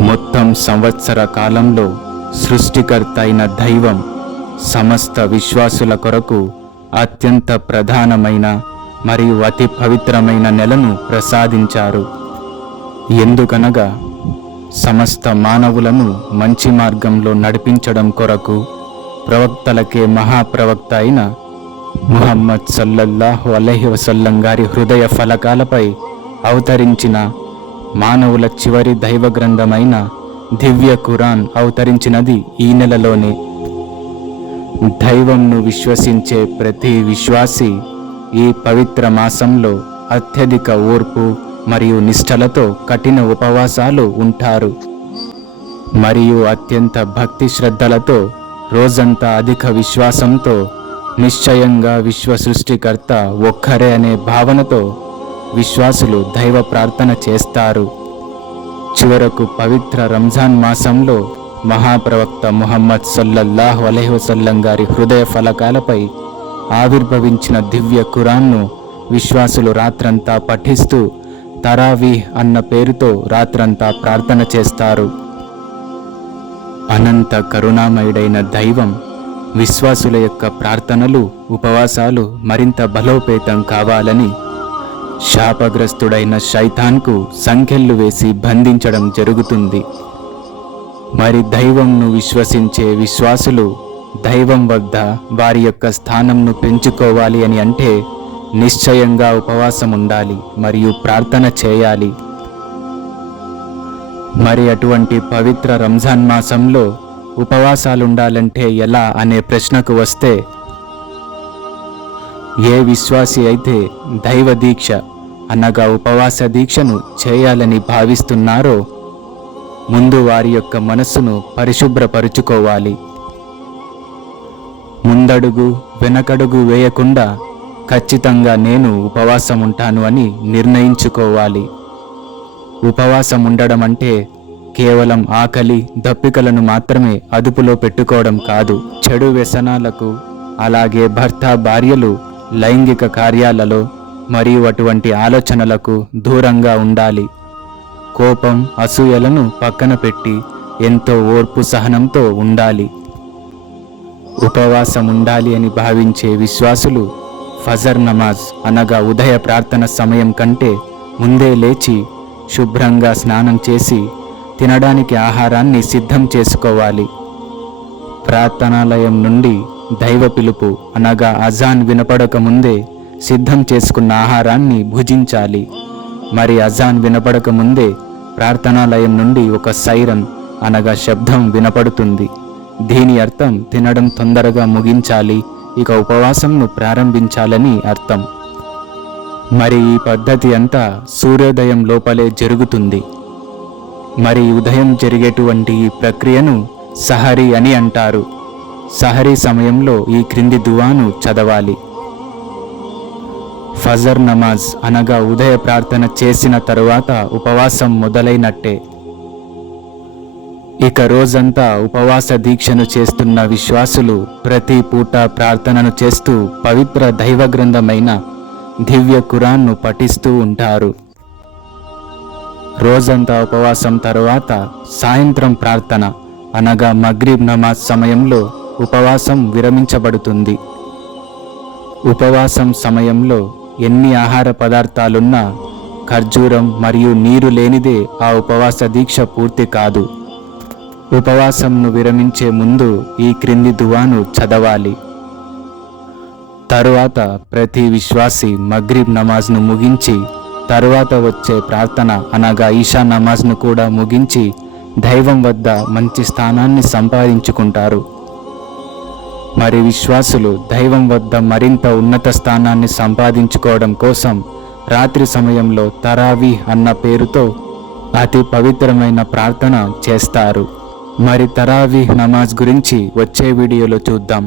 మొత్తం సంవత్సర కాలంలో సృష్టికర్త అయిన దైవం సమస్త విశ్వాసుల కొరకు అత్యంత ప్రధానమైన మరియు అతి పవిత్రమైన నెలను ప్రసాదించారు. ఎందుకనగా సమస్త మానవులను మంచి మార్గంలో నడిపించడం కొరకు ప్రవక్తలకే మహాప్రవక్త అయిన ముహమ్మద్ సల్లల్లాహు అలహి వసల్లం గారి హృదయ ఫలకాలపై అవతరించిన మానవుల చివరి దైవ గ్రంథమైన దివ్య ఖురాన్ అవతరించినది ఈ నెలలోనే. దైవంను విశ్వసించే ప్రతి విశ్వాసి ఈ పవిత్ర మాసంలో అత్యధిక ఓర్పు మరియు నిష్ఠలతో కఠిన ఉపవాసాలు ఉంటారు. మరియు అత్యంత భక్తి శ్రద్ధలతో రోజంతా అధిక విశ్వాసంతో నిశ్చయంగా విశ్వ సృష్టికర్త ఒక్కరే అనే భావనతో విశ్వాసులు దైవ ప్రార్థన చేస్తారు. చివరకు పవిత్ర రంజాన్ మాసంలో మహాప్రవక్త ముహమ్మద్ సల్లల్లాహు అలైహి గారి హృదయ ఫలకాలపై ఆవిర్భవించిన దివ్య ఖురాన్ను విశ్వాసులు రాత్రంతా పఠిస్తూ తరావీహ్ అన్న పేరుతో రాత్రంతా ప్రార్థన చేస్తారు. అనంత కరుణామయుడైన దైవం విశ్వాసుల యొక్క ప్రార్థనలు ఉపవాసాలు మరింత బలోపేతం కావాలని శాపగ్రస్తుడైన శైతాన్కు సంఖ్యలు వేసి బంధించడం జరుగుతుంది. మరి దైవంను విశ్వసించే విశ్వాసులు దైవం వద్ద వారి యొక్క స్థానంను పెంచుకోవాలి అని అంటే నిశ్చయంగా ఉపవాసం ఉండాలి మరియు ప్రార్థన చేయాలి. మరి అటువంటి పవిత్ర రంజాన్ మాసంలో ఉపవాసాలుండాలంటే ఎలా అనే ప్రశ్నకు వస్తే ఏ విశ్వాసి అయితే దైవ దీక్ష అనగా ఉపవాస దీక్షను చేయాలని భావిస్తున్నారో ముందు వారి యొక్క మనస్సును పరిశుభ్రపరుచుకోవాలి. ముందడుగు వెనకడుగు వేయకుండా ఖచ్చితంగా నేను ఉపవాసం ఉంటాను అని నిర్ణయించుకోవాలి. ఉపవాసం ఉండడం అంటే కేవలం ఆకలి దప్పికలను మాత్రమే అదుపులో పెట్టుకోవడం కాదు. చెడు వ్యసనాలకు అలాగే భర్త భార్యలు లైంగిక కార్యాలలో మరియు అటువంటి ఆలోచనలకు దూరంగా ఉండాలి. కోపం అసూయలను పక్కన పెట్టి ఎంతో ఓర్పు సహనంతో ఉండాలి. ఉపవాసం ఉండాలి అని భావించే విశ్వాసులు ఫజర్ నమాజ్ అనగా ఉదయ ప్రార్థన సమయం కంటే ముందే లేచి శుభ్రంగా స్నానం చేసి తినడానికి ఆహారాన్ని సిద్ధం చేసుకోవాలి. ప్రార్థనాలయం నుండి దైవ పిలుపు అనగా అజాన్ వినపడక ముందే సిద్ధం చేసుకున్న ఆహారాన్ని భుజించాలి. మరి అజాన్ వినపడక ముందే ప్రార్థనాలయం నుండి ఒక సైరన్ అనగా శబ్దం వినపడుతుంది. దీని అర్థం తినడం తొందరగా ముగించాలి ఇక ఉపవాసంను ప్రారంభించాలని అర్థం. మరి ఈ పద్ధతి అంతా సూర్యోదయం లోపలే జరుగుతుంది. మరి ఉదయం జరిగేటువంటి ఈ ప్రక్రియను సహరి అని అంటారు. సహరీ సమయంలో ఈ క్రింది దువాను చదవాలి. ఫజర్ నమాజ్ అనగా ఉదయ ప్రార్థన చేసిన తరువాత ఉపవాసం మొదలైనట్టే. ఇక రోజంతా ఉపవాస దీక్షను చేస్తున్న విశ్వాసులు ప్రతి పూట ప్రార్థనను చేస్తూ పవిత్ర దైవ గ్రంథమైన దివ్య కురాన్ను పఠిస్తూ ఉంటారు. రోజంతా ఉపవాసం తరువాత సాయంత్రం ప్రార్థన అనగా మగ్రీబ్ నమాజ్ సమయంలో ఉపవాసం విరమించబడుతుంది. ఉపవాసం సమయంలో ఎన్ని ఆహార పదార్థాలున్నా ఖర్జూరం మరియు నీరు లేనిదే ఆ ఉపవాస దీక్ష పూర్తి కాదు. ఉపవాసంను విరమించే ముందు ఈ క్రింది దువాను చదవాలి. తరువాత ప్రతి విశ్వాసి మగ్రిబ్ నమాజ్ను ముగించి తరువాత వచ్చే ప్రార్థన అనగా ఈషా నమాజ్ను కూడా ముగించి దైవం వద్ద మంచి స్థానాన్ని సంపాదించుకుంటారు. మరి విశ్వాసులు దైవం వద్ద మరింత ఉన్నత స్థానాన్ని సంపాదించుకోవడం కోసం రాత్రి సమయంలో తరావీ అన్న పేరుతో అతి పవిత్రమైన ప్రార్థన చేస్తారు. మరి తరావి నమాజ్ గురించి వచ్చే వీడియోలో చూద్దాం.